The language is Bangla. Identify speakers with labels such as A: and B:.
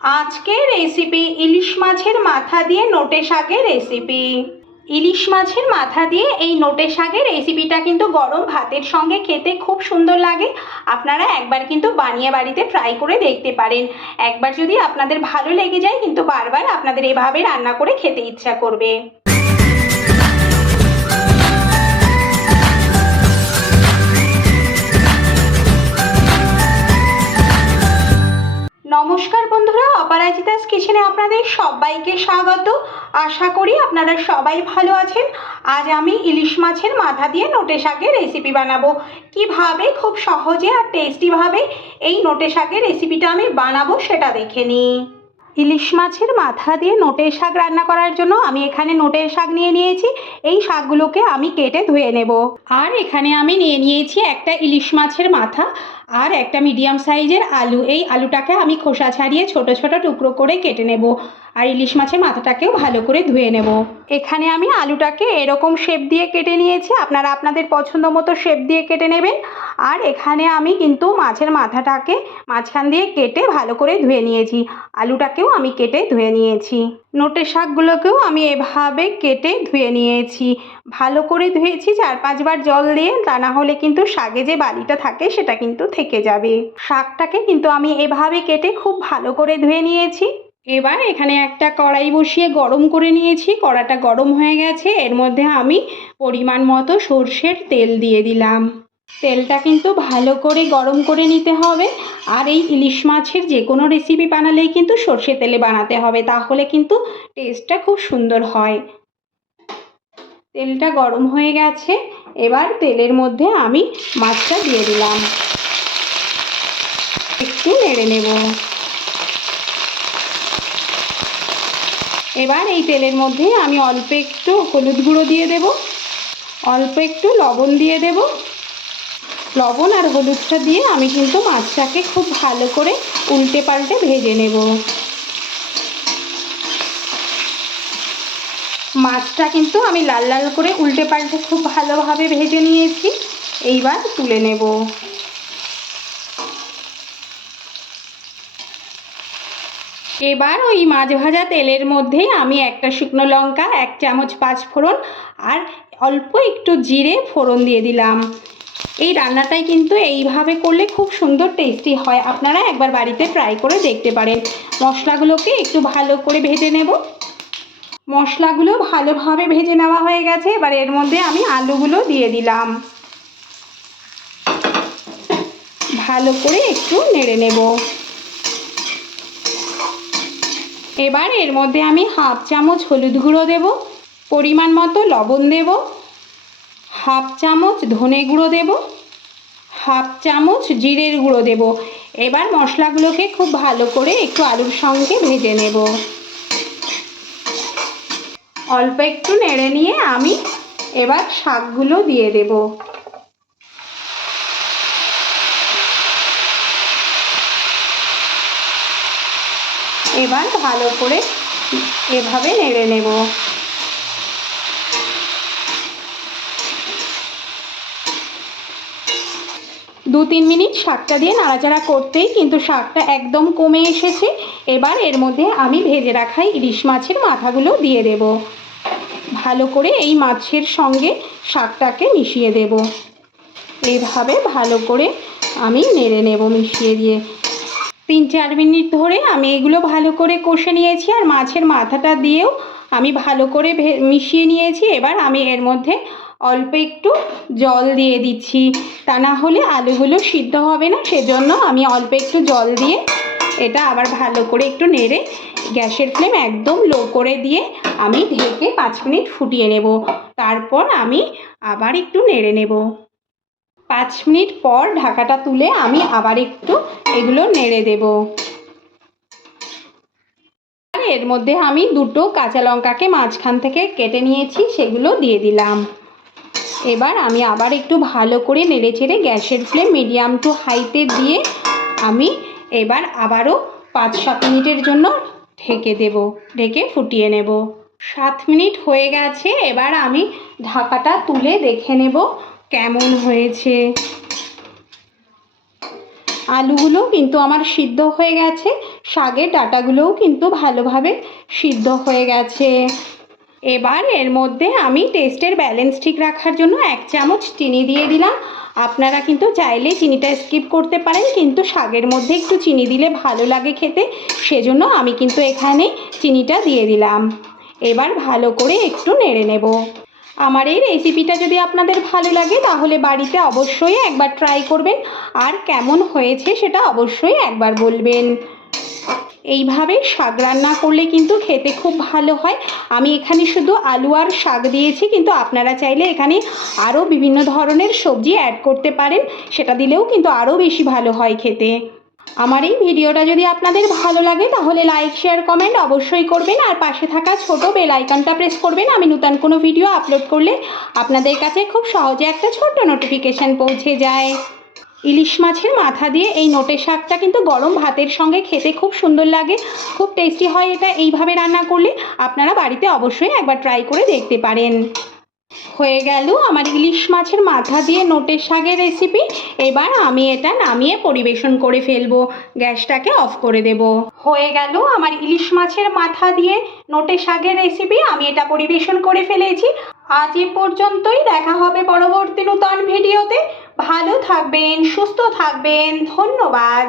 A: আজকের রেসিপি ইলিশ মাছের মাথা দিয়ে নোটে শাকের রেসিপি ইলিশ মাছের মাথা দিয়ে এই নোটে শাকের রেসিপিটা কিন্তু গরম ভাতের সঙ্গে খেতে খুব সুন্দর লাগে। আপনারা একবার কিন্তু বানিয়ে বাড়িতে ট্রাই করে দেখতে পারেন। একবার যদি আপনাদের ভালো লেগে যায় কিন্তু বারবার আপনাদের এভাবে রান্না করে খেতে ইচ্ছা করবে। বন্ধুরা কিচেনে আপনাদের সবাইকে স্বাগত। আশা করি আপনারা সবাই ভালো আছেন। আজ আমি ইলিশ মাছের মাথা দিয়ে নোটে শাকের রেসিপি বানাবো। কীভাবে? খুব সহজে আর টেস্টিভাবে এই নোটে শাকের রেসিপিটা আমি বানাবো সেটা দেখে নিই। ইলিশ মাছের মাথা দিয়ে নোটের শাক রান্না করার জন্য আমি এখানে নোটের শাক নিয়ে নিয়েছি। এই শাকগুলোকে আমি কেটে ধুয়ে নেব। আর এখানে আমি নিয়ে নিয়েছি একটা ইলিশ মাছের মাথা। আর একটা মিডিয়াম সাইজের আলু। এই আলুটাকে আমি খোসা ছাড়িয়ে ছোট ছোট টুকরো করে কেটে নেব আর ইলিশ মাছের মাথাটাকেও ভালো করে ধুয়ে নেব। এখানে আমি আলুটাকে এরকম শেপ দিয়ে কেটে নিয়েছি। আপনারা আপনাদের পছন্দ মতো শেপ দিয়ে কেটে নেবেন। আর এখানে আমি কিন্তু মাছের মাথাটাকে মাঝখান দিয়ে কেটে ভালো করে ধুয়ে নিয়েছি। আলুটাকেও আমি কেটে ধুয়ে নিয়েছি। নোটে শাকগুলোকেও আমি এভাবে কেটে ধুয়ে নিয়েছি। ভালো করে ধুয়েছি চার পাঁচবার জল দিয়ে। তা না হলে কিন্তু শাকে যে বালিটা থাকে সেটা কিন্তু থেকে যাবে। শাকটাকে কিন্তু আমি এভাবে কেটে খুব ভালো করে ধুয়ে নিয়েছি। এবার এখানে একটা কড়াই বসিয়ে গরম করে নিয়েছি। কড়াটা গরম হয়ে গেছে। এর মধ্যে আমি পরিমাণ মতো সর্ষের তেল দিয়ে দিলাম। তেলটা কিন্তু ভালো করে গরম করে নিতে হবে। আর এই ইলিশ মাছের যে কোনো রেসিপি বানালেই কিন্তু সর্ষে তেলে বানাতে হবে। তাহলে কিন্তু টেস্টটা খুব সুন্দর হয়। তেলটা গরম হয়ে গেছে। এবার তেলের মধ্যে আমি মাছটা দিয়ে দিলাম। একটু নেড়ে নেব। এবার এই তেলের মধ্যে আমি অল্প একটু হলুদ গুঁড়ো দিয়ে দেব, অল্প একটু লবণ দিয়ে দেব। লবণ আর হলুদটা দিয়ে আমি কিন্তু মাছটাকে খুব ভালো করে উল্টে পাল্টে ভেজে নেব। মাছটা কিন্তু আমি লাল লাল করে উল্টে পাল্টে খুব ভালোভাবে ভেজে নিয়েছি। এইবার তুলে নেব। এবার ওই মাছ ভাজা তেলের মধ্যে আমি একটা শুকনো লঙ্কা, এক চামচ পাঁচ ফোড়ন আর অল্প একটু জিরে ফোড়ন দিয়ে দিলাম। এই রান্নাটাই কিন্তু এইভাবে করলে খুব সুন্দর টেস্টি হয়। আপনারা একবার বাড়িতে ট্রাই করে দেখতে পারেন। মশলাগুলোকে একটু ভালো করে ভেজে নেব। মশলাগুলো ভালোভাবে ভেজে নেওয়া হয়ে গেছে। এবার এর মধ্যে আমি আলুগুলো দিয়ে দিলাম। ভালো করে একটু নেড়ে নেব। এবার এর মধ্যে আমি হাফ চামচ হলুদ গুঁড়ো দেব, পরিমাণ মতো লবণ দেব, হাফ চামচ ধনে গুঁড়ো দেব, হাফ চামচ জিরের গুঁড়ো দেব। এবার মশলাগুলোকে খুব ভালো করে একটু আলুর সঙ্গে ভেজে নেব। অল্প একটু নেড়ে নিয়ে আমি এবার শাকগুলো দিয়ে দেব। এবার ভালো করে এভাবে নেড়ে নেব। দু তিন মিনিট শাকটা দিয়ে নাড়াচাড়া করতেই কিন্তু শাকটা একদম কমে এসেছে। এবার এর মধ্যে আমি ভেজে রাখা ইলিশ মাছের মাথাগুলো দিয়ে দেব। ভালো করে এই মাছের সঙ্গে শাকটাকে মিশিয়ে দেব। এইভাবে ভালো করে আমি নেড়ে নেব মিশিয়ে দিয়ে। তিন চার মিনিট ধরে আমি এগুলো ভালো করে কষে নিয়েছি আর মাছের মাথাটা দিয়েও আমি ভালো করে মিশিয়ে নিয়েছি। এবার আমি এর মধ্যে অল্প একটু জল দিয়ে দিচ্ছি। তা না হলে আলুগুলো সিদ্ধ হবে না, সেজন্য আমি অল্প একটু জল দিয়ে এটা আবার ভালো করে একটু নেড়ে গ্যাসের ফ্লেম একদম লো করে দিয়ে আমি ঢেকে পাঁচ মিনিট ফুটিয়ে নেব। তারপর আমি আবার একটু নেড়ে নেব। পাঁচ মিনিট পর ঢাকাটা তুলে আমি আবার একটু এগুলো নেড়ে দেব। আর এর মধ্যে আমি দুটো কাঁচা লঙ্কাকে মাঝখান থেকে কেটে নিয়েছি, সেগুলো দিয়ে দিলাম। এবার আমি আবার একটু ভালো করে নেড়ে চেড়ে গ্যাসের ফ্লেম মিডিয়াম টু হাইতে দিয়ে আমি এবার আবারও পাঁচ সাত মিনিটের জন্য ঢেকে দেব, ঢেকে ফুটিয়ে নেব। সাত মিনিট হয়ে গেছে, এবার আমি ঢাকাটা তুলে দেখে নেব কেমন হয়েছে। আলুগুলো কিন্তু আমার সিদ্ধ হয়ে গেছে, শাকের ডাঁটাগুলোও কিন্তু ভালোভাবে সিদ্ধ হয়ে গেছে। এবার এর মধ্যে আমি টেস্টের ব্যালেন্স ঠিক রাখার জন্য এক চামচ চিনি দিয়ে দিলাম। আপনারা কিন্তু চাইলে চিনিটা স্কিপ করতে পারেন, কিন্তু শাকের মধ্যে একটু চিনি দিলে ভালো লাগে খেতে, সেজন্য আমি কিন্তু এখানে চিনিটা দিয়ে দিলাম। এবার ভালো করে একটু নেড়ে নেব। আমার এই রেসিপিটা যদি আপনাদের ভালো লাগে, তাহলে বাড়িতে অবশ্যই একবার ট্রাই করবেন। আর কেমন হয়েছে সেটা অবশ্যই একবার বলবেন। এইভাবে শাক রান্না করলে কিন্তু খেতে খুব ভালো হয়। আমি এখানে শুধু আলু আর শাক দিয়েছি, কিন্তু আপনারা চাইলে এখানে আরও বিভিন্ন ধরনের সবজি অ্যাড করতে পারেন। সেটা দিলেও কিন্তু আরও বেশি ভালো হয় খেতে। আমার এই ভিডিওটা যদি আপনাদের ভালো লাগে, তাহলে লাইক শেয়ার কমেন্ট অবশ্যই করবেন। আর পাশে থাকা ছোট বেল আইকনটা প্রেস করবেন। আমি নতুন কোনো ভিডিও আপলোড করলে আপনাদের কাছে খুব সহজে একটা ছোট্ট নোটিফিকেশান পৌঁছে যায়। ইলিশ মাছের মাথা দিয়ে এই নোটে শাকটা কিন্তু গরম ভাতের সঙ্গে খেতে খুব সুন্দর লাগে। খুব টেস্টি হয় এটা। এইভাবে রান্না করলে আপনারা বাড়িতে অবশ্যই একবার ট্রাই করে দেখতে পারেন। হয়ে গেল আমার ইলিশ মাছের মাথা দিয়ে নোটের শাকের রেসিপি এবার আমি এটা নামিয়ে পরিবেশন করে ফেলব। গ্যাসটাকে অফ করে দেব। হয়ে গেল আমার ইলিশ মাছের মাথা দিয়ে নোটের শাকের রেসিপি আমি এটা পরিবেশন করে ফেলেছি। আজ এ পর্যন্তই দেখা হবে পরবর্তী নূতন ভিডিওতে ভালো থাকবেন, সুস্থ থাকবেন। ধন্যবাদ।